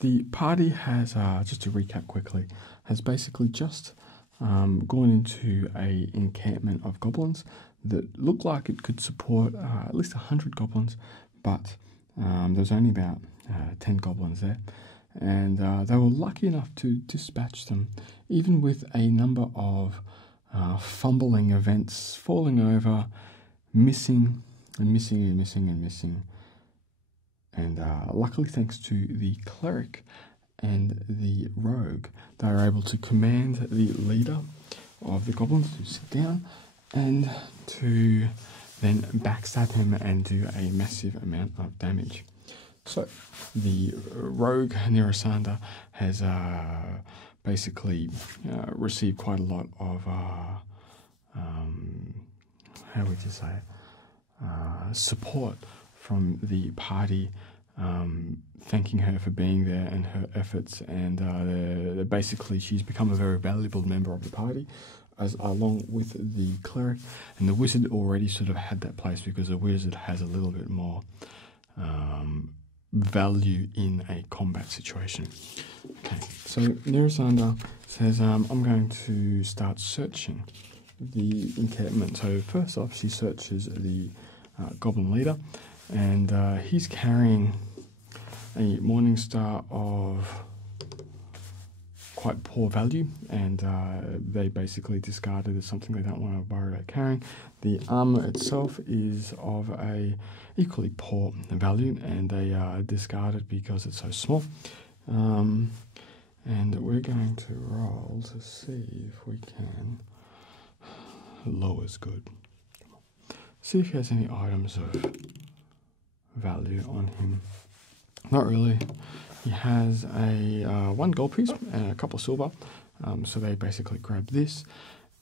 the party has, just to recap quickly, has basically just gone into a encampment of goblins that looked like it could support at least 100 goblins, but there's only about 10 goblins there. And they were lucky enough to dispatch them, even with a number of fumbling events, falling over, missing, and missing, and missing, and missing. And luckily, thanks to the cleric and the rogue, they are able to command the leader of the goblins to sit down and to then backstab him and do a massive amount of damage. So the rogue Nirasander has basically received quite a lot of how would you say support from the party, thanking her for being there and her efforts, and basically she's become a very valuable member of the party, as along with the cleric. And the wizard already sort of had that place because the wizard has a little bit more value in a combat situation. Okay, so Nirasander says, I'm going to start searching the encampment. So first off, she searches the goblin leader, and he's carrying a morning star of quite poor value, and they basically discard it as something they don't want to worry about carrying. The armor itself is of a equally poor value, and they discard it because it's so small. And we're going to roll to see if we can. Low is good. See if he has any items of value on him. Not really. He has a 1 gold piece and a couple of silver, so they basically grab this,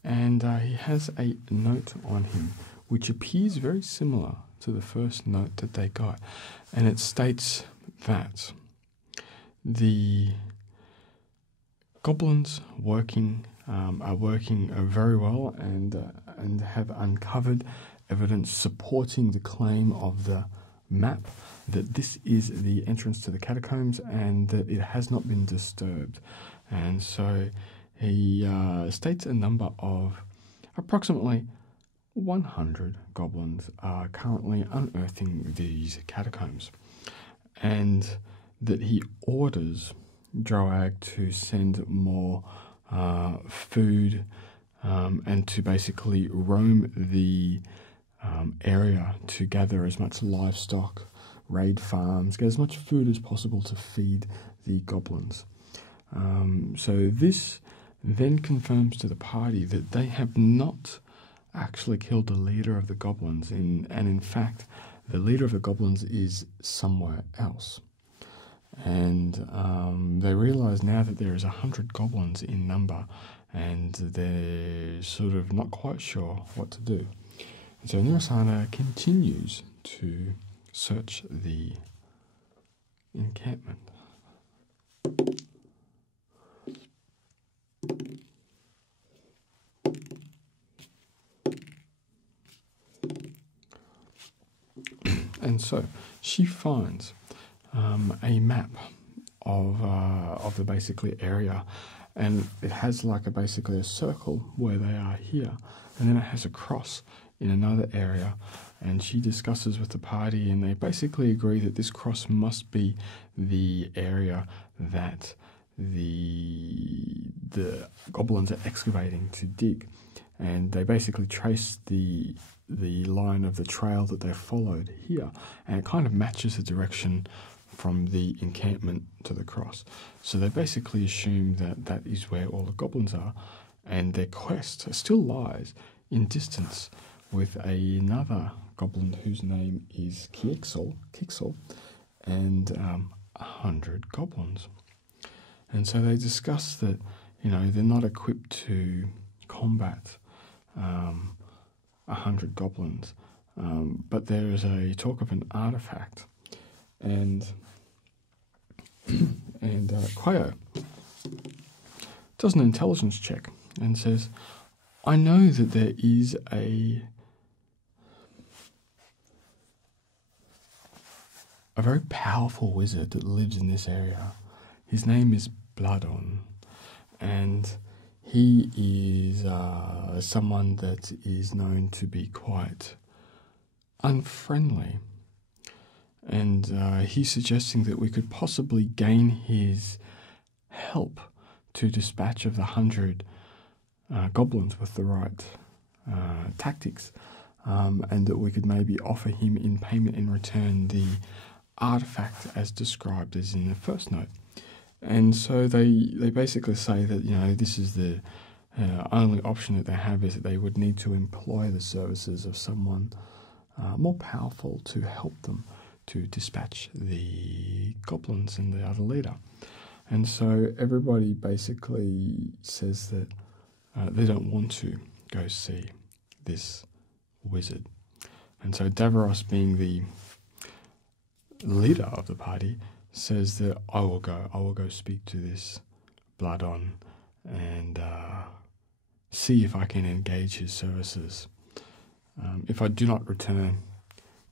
and he has a note on him which appears very similar to the first note that they got, and it states that the goblins are working very well, and have uncovered evidence supporting the claim of the map that this is the entrance to the catacombs and that it has not been disturbed. And so he states a number of approximately 100 goblins are currently unearthing these catacombs, and that he orders Droag to send more food and to basically roam the area to gather as much livestock, raid farms, get as much food as possible to feed the goblins. So this then confirms to the party that they have not actually killed the leader of the goblins, and in fact the leader of the goblins is somewhere else. And they realise now that there is 100 goblins in number, and they're sort of not quite sure what to do. And so Nirasander continues to search the encampment. And so she finds a map of the basically area, and it has like basically a circle where they are here, and then it has a cross in another area. And she discusses with the party, and they basically agree that this cross must be the area that the goblins are excavating to dig. And they basically trace the line of the trail that they followed here, and it kind of matches the direction from the encampment to the cross. So they basically assume that that is where all the goblins are, and their quest still lies in distance with another goblin whose name is Kixel, and 100 goblins. And so they discuss that, you know, they're not equipped to combat 100 goblins, but there is a talk of an artifact, and Quayo does an intelligence check and says, I know that there is a very powerful wizard that lives in this area, His name is Bladon, and he is someone that is known to be quite unfriendly. And he's suggesting that we could possibly gain his help to dispatch of the 100 goblins with the right tactics, and that we could maybe offer him in payment in return the artifact as described as in the first note. And so they basically say that, you know, this is the only option that they have, is that they would need to employ the services of someone more powerful to help them to dispatch the goblins and the other leader. And so everybody basically says that they don't want to go see this wizard. And so Davros, being the leader of the party, says that I will go speak to this Bladon and see if I can engage his services. If I do not return,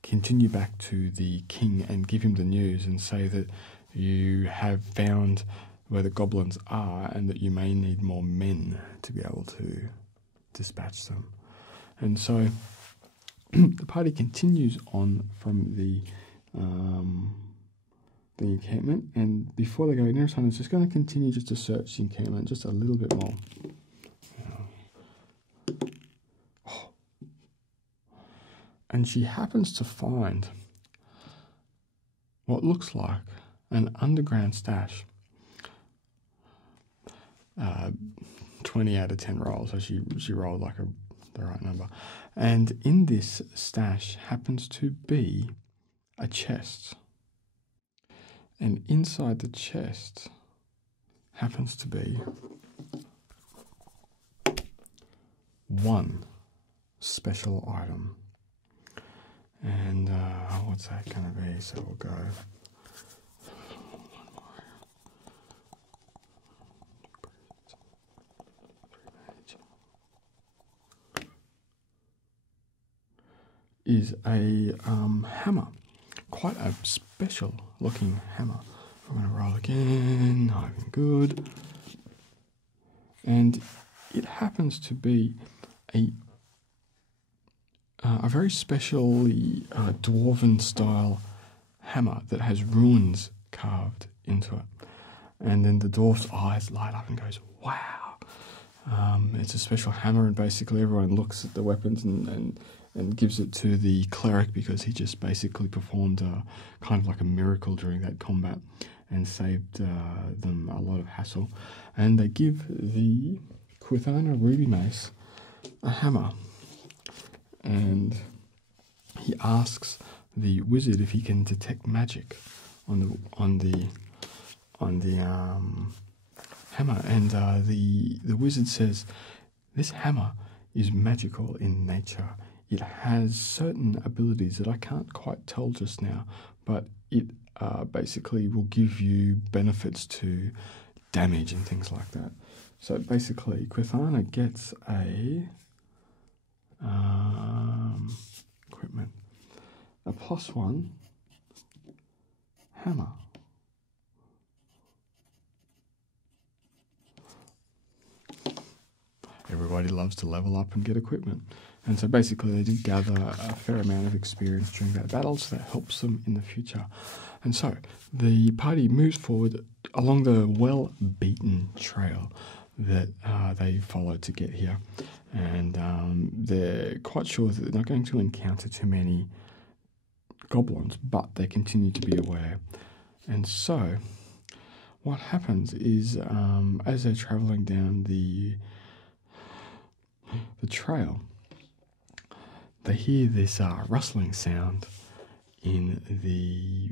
continue back to the king and give him the news and say that you have found where the goblins are and that you may need more men to be able to dispatch them. And so the party continues on from the encampment, and before they go, Neresan is just going to continue just to search the encampment just a little bit more. And she happens to find what looks like an underground stash. 20 out of 10 rolls, so she rolled like the right number. And in this stash happens to be a chest. And inside the chest happens to be one special item. And what's that going to be? So we'll go. Is a hammer. Quite a special looking hammer. I'm going to roll again. Not even good. And it happens to be a very specially dwarven style hammer that has runes carved into it. And then the dwarf's eyes light up and goes, wow. It's a special hammer, and basically everyone looks at the weapons and gives it to the cleric, because he just basically performed kind of like a miracle during that combat and saved them a lot of hassle. And they give the Quithana Ruby Mace a hammer, and he asks the wizard if he can detect magic on the hammer, and the wizard says this hammer is magical in nature. It has certain abilities that I can't quite tell just now, but it basically will give you benefits to damage and things like that. So basically, Quithana gets a equipment, a +1 hammer. Everybody loves to level up and get equipment. And so basically they did gather a fair amount of experience during that battle, so that helps them in the future. And so the party moves forward along the well-beaten trail that they followed to get here. And they're quite sure that they're not going to encounter too many goblins, but they continue to be aware. And so what happens is, as they're travelling down the trail, they hear this rustling sound in the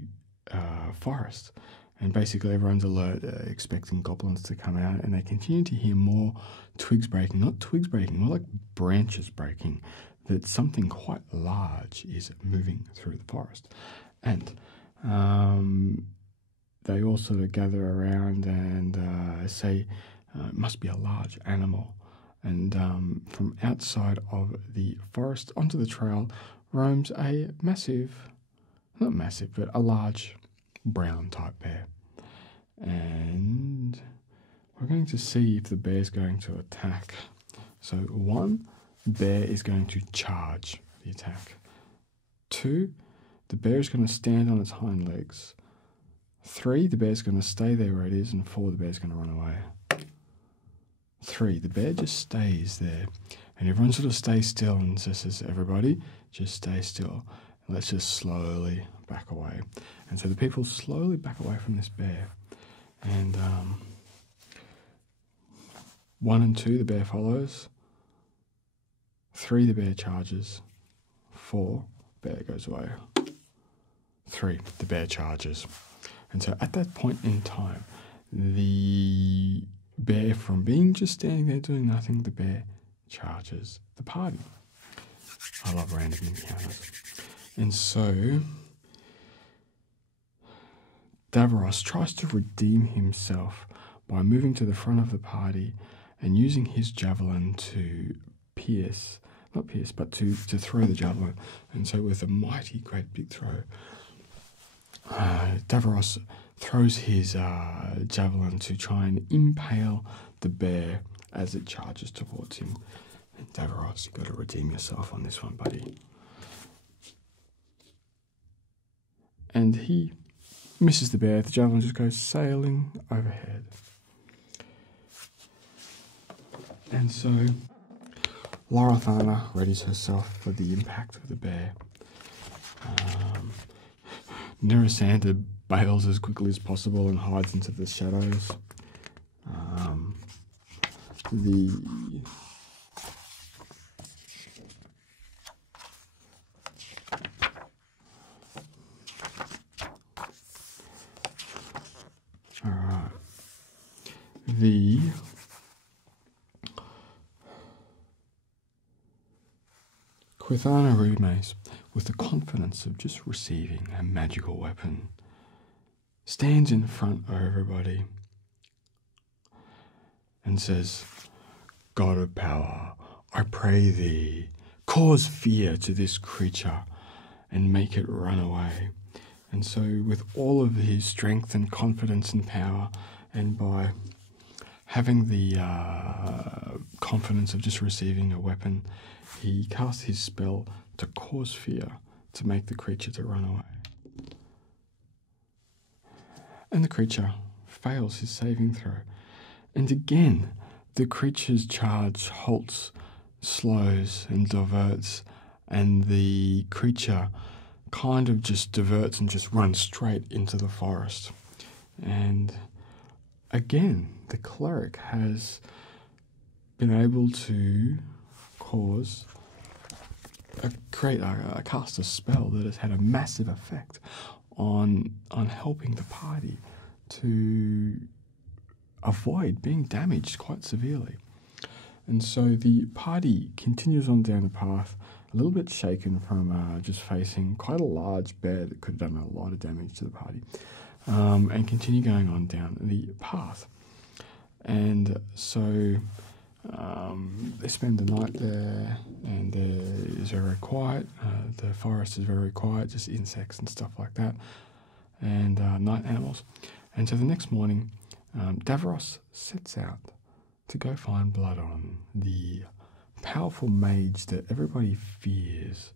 forest, and basically everyone's alert, expecting goblins to come out, and they continue to hear more twigs breaking, not twigs breaking, more like branches breaking, that something quite large is moving through the forest. And they all sort of gather around and say it must be a large animal. And from outside of the forest onto the trail roams a massive, not massive, but a large brown type bear. And going to see if the bear's going to attack. So 1, the bear is going to charge the attack. 2, the bear is going to stand on its hind legs. 3, the bear's going to stay there where it is, and 4, the bear's going to run away. 3, the bear just stays there, and everyone sort of stays still and just says, everybody, just stay still. Let's just slowly back away. And so the people slowly back away from this bear. And 1 and 2, the bear follows. 3, the bear charges. 4, bear goes away. 3, the bear charges. And so at that point in time, the bear, from being just standing there doing nothing, the bear charges the party. I love random encounters. And so Davros tries to redeem himself by moving to the front of the party and using his javelin to to throw the javelin. And so with a mighty great big throw, Davros throws his javelin to try and impale the bear as it charges towards him. And Davros, you've got to redeem yourself on this one, buddy. And he misses the bear. The javelin just goes sailing overhead. And so Lorithana readies herself for the impact of the bear. Nerysanda bails as quickly as possible and hides into the shadows. The Quithana Rumace, with the confidence of just receiving a magical weapon, stands in front of everybody and says, God of power, I pray thee, cause fear to this creature and make it run away. And so with all of his strength and confidence and power, and by having the confidence of just receiving a weapon, he casts his spell to cause fear, to make the creature to run away. And the creature fails his saving throw. And again, the creature's charge halts, slows, and diverts, and the creature kind of just diverts and just runs straight into the forest. And again, the cleric has been able to cast a spell that has had a massive effect on helping the party to avoid being damaged quite severely. And so the party continues on down the path, a little bit shaken from just facing quite a large bear that could have done a lot of damage to the party, and continue going on down the path. And so they spend the night there, and it's very quiet. The forest is very quiet, just insects and stuff like that, and night animals. And so the next morning, Davros sets out to go find Bladon, the powerful mage that everybody fears.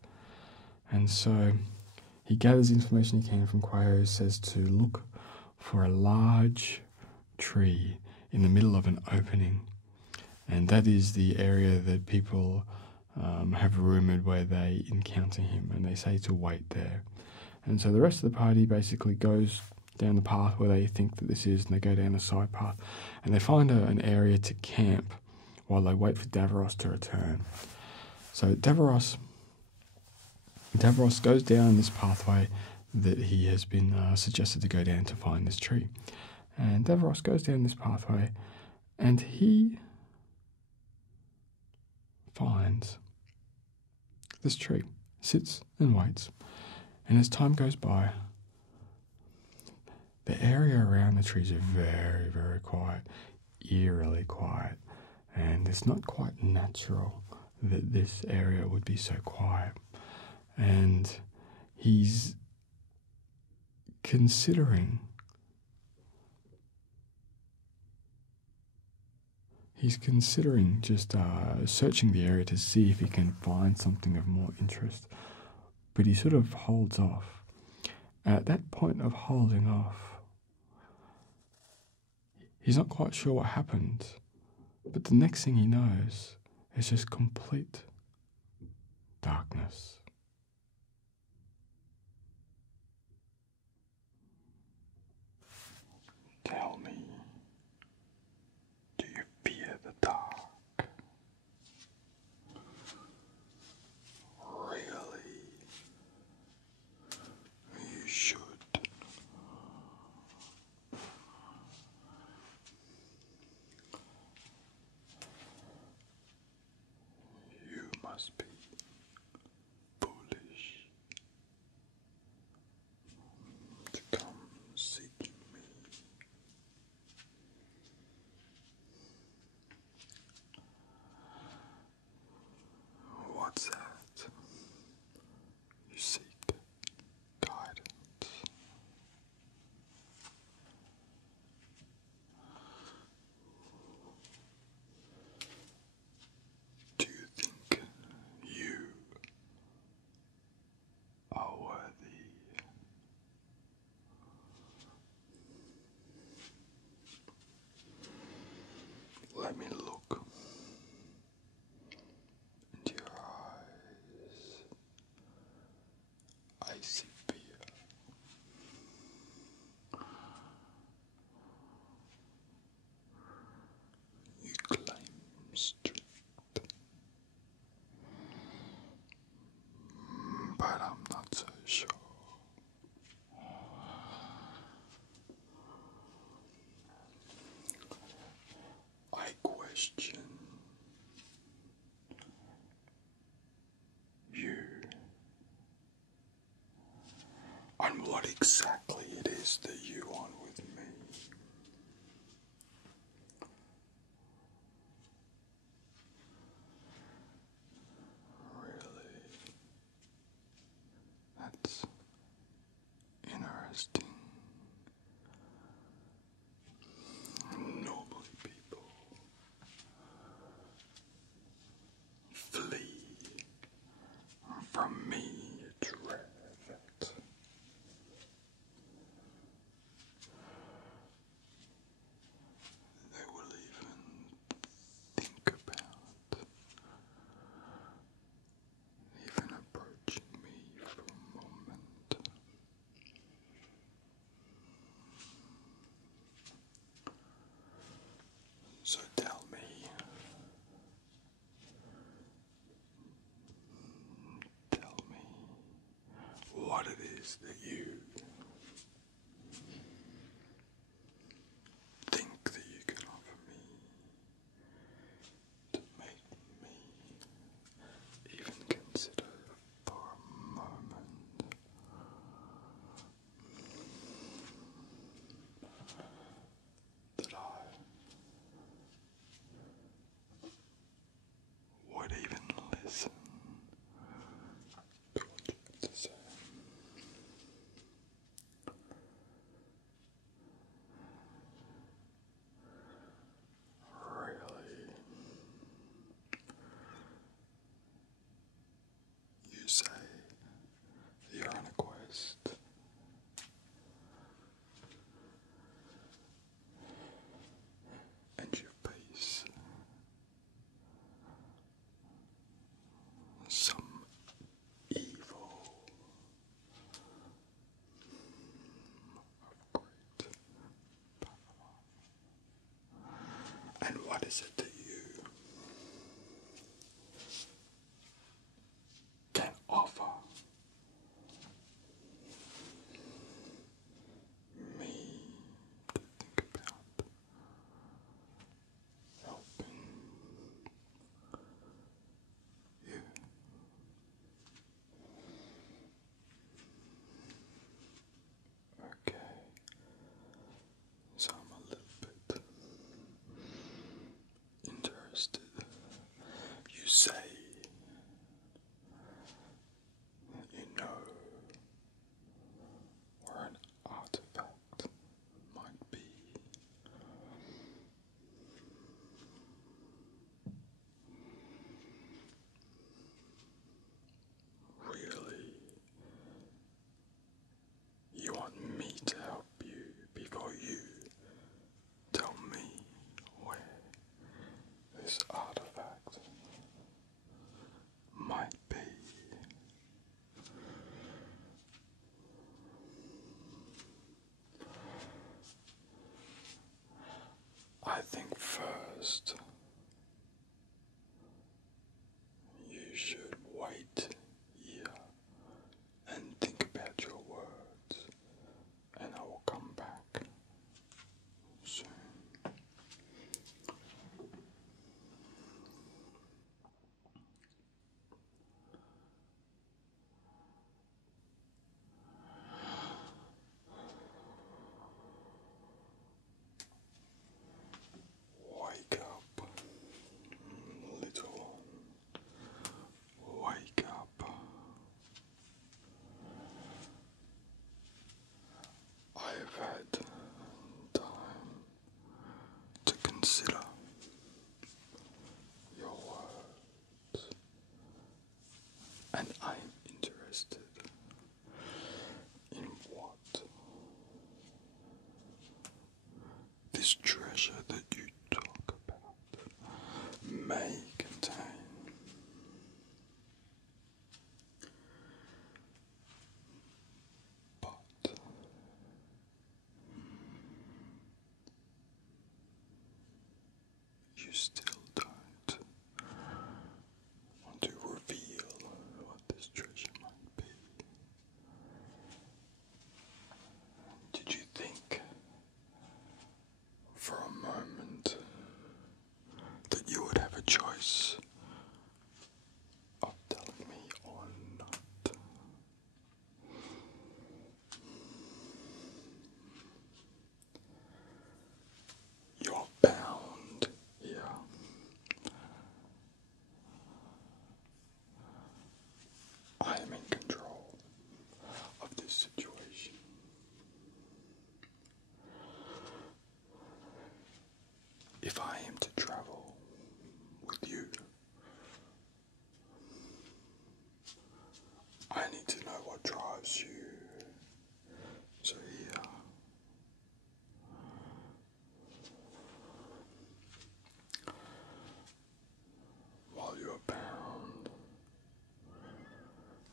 And so he gathers information he can from Quayo, says to look for a large tree in the middle of an opening. And that is the area that people have rumoured where they encounter him, and they say to wait there. And so the rest of the party basically goes down the path where they think that this is, and they go down a side path, and they find an area to camp while they wait for Davros to return. So Davros goes down this pathway that he has been suggested to go down to find this tree. And Davros goes down this pathway, and he finds this tree, sits and waits. And as time goes by, the area around the trees are very, very quiet, eerily quiet. And it's not quite natural that this area would be so quiet. And he's considering He's considering just searching the area to see if he can find something of more interest, but he sort of holds off. At that point of holding off, he's not quite sure what happened, but the next thing he knows is just complete darkness. Tell me, do you fear the dark? Really? You should. You must be foolish to come seeking me. What's that? You seek guidance. Do you think you are worthy? Let me look into your eyes. I see fear. You claim strength, but I'm not so sure. I question you on what exactly it is that you want with me. Really? That's interesting. Normally people flee from me, dread it. They will even think about even approaching me for a moment. So tell me, what it is that you think that you can offer me to make me even consider for a moment that I would even listen to what you have to say. Really? You say you're on a quest. And you face some evil of great power. And what is it that you can offer me to think about helping you? Okay, so I'm a little bit first, you should wait here and think about your words, and I will come back soon. Wake up, little one. Wake up. I have had time to consider your words, and I am interested in what this treasure that you talk about may contain. But you still don't want to reveal what this treasure might be. Did you think for a moment that you would have a choice of telling me or not? You're bound here. I am in control of this situation. If I am to travel with you, I need to know what drives you. So here, while you're bound,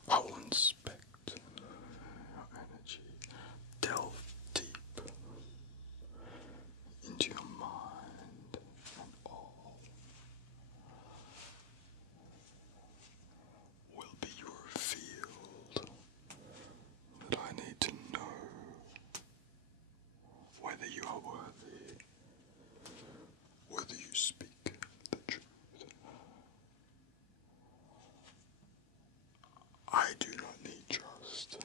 I will inspect your energy, delve deep into your mind, and all will be revealed that I need to know whether you are worthy, whether you speak the truth. I do not need trust,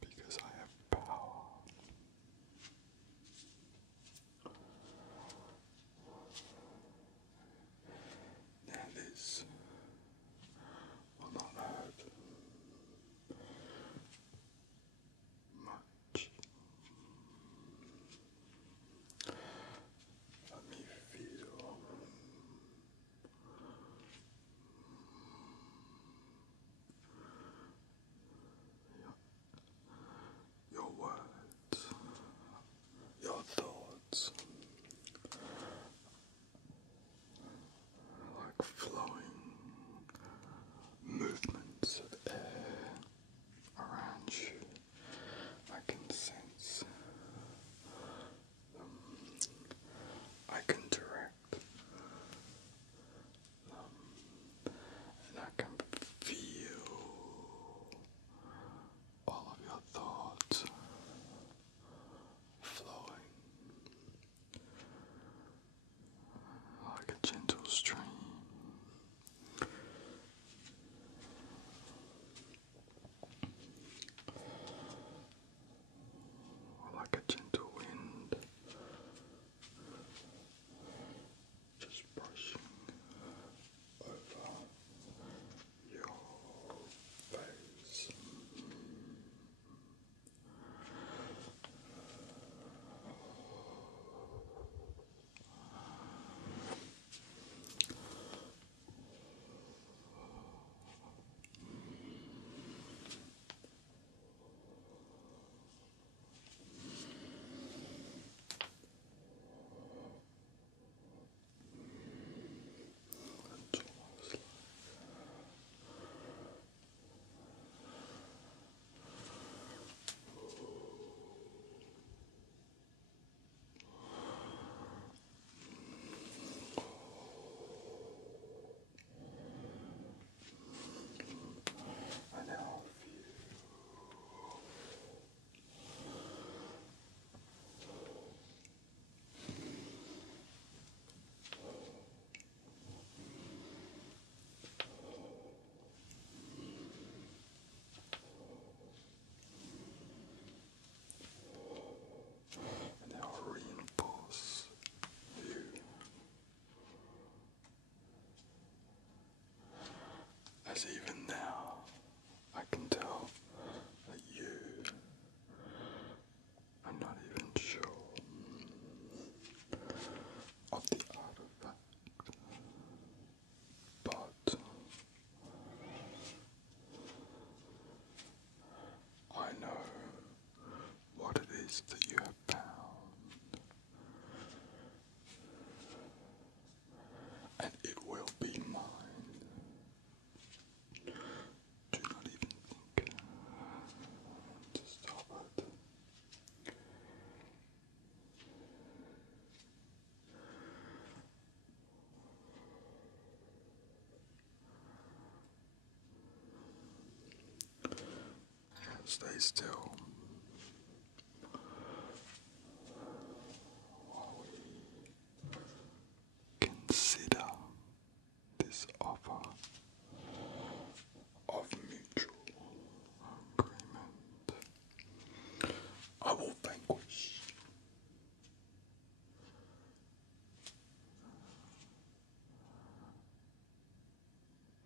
because I have power. Now this will not hurt much. Let me feel your words, your thoughts, like flowing movements of air around you. I can sense them. I can direct them, and I can feel all of your thoughts flowing like a gentle stream. Like a gentle wind, just brushing over your face. unsure of the artifact, but I know what it is that you have found, and it will be mine. Do not even think to stop it. Stay still while we consider this offer of mutual agreement. I will vanquish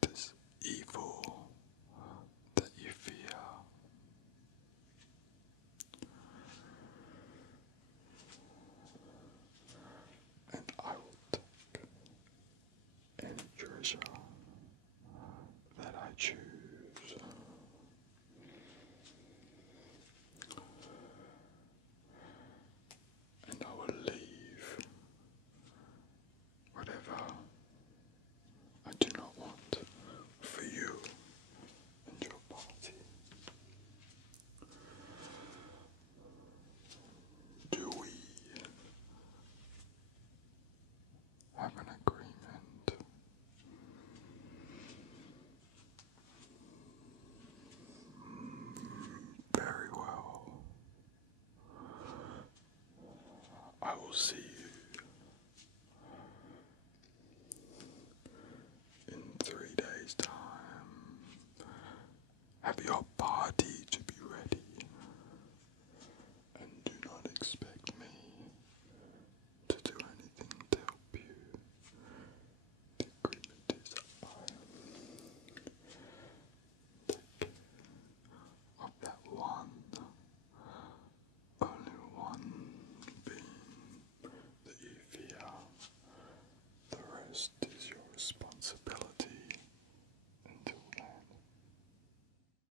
this evil that you fear, and I will take any treasure that I choose. And I will leave whatever I do not want for you and your party. Do we have an agreement? Very well. I will see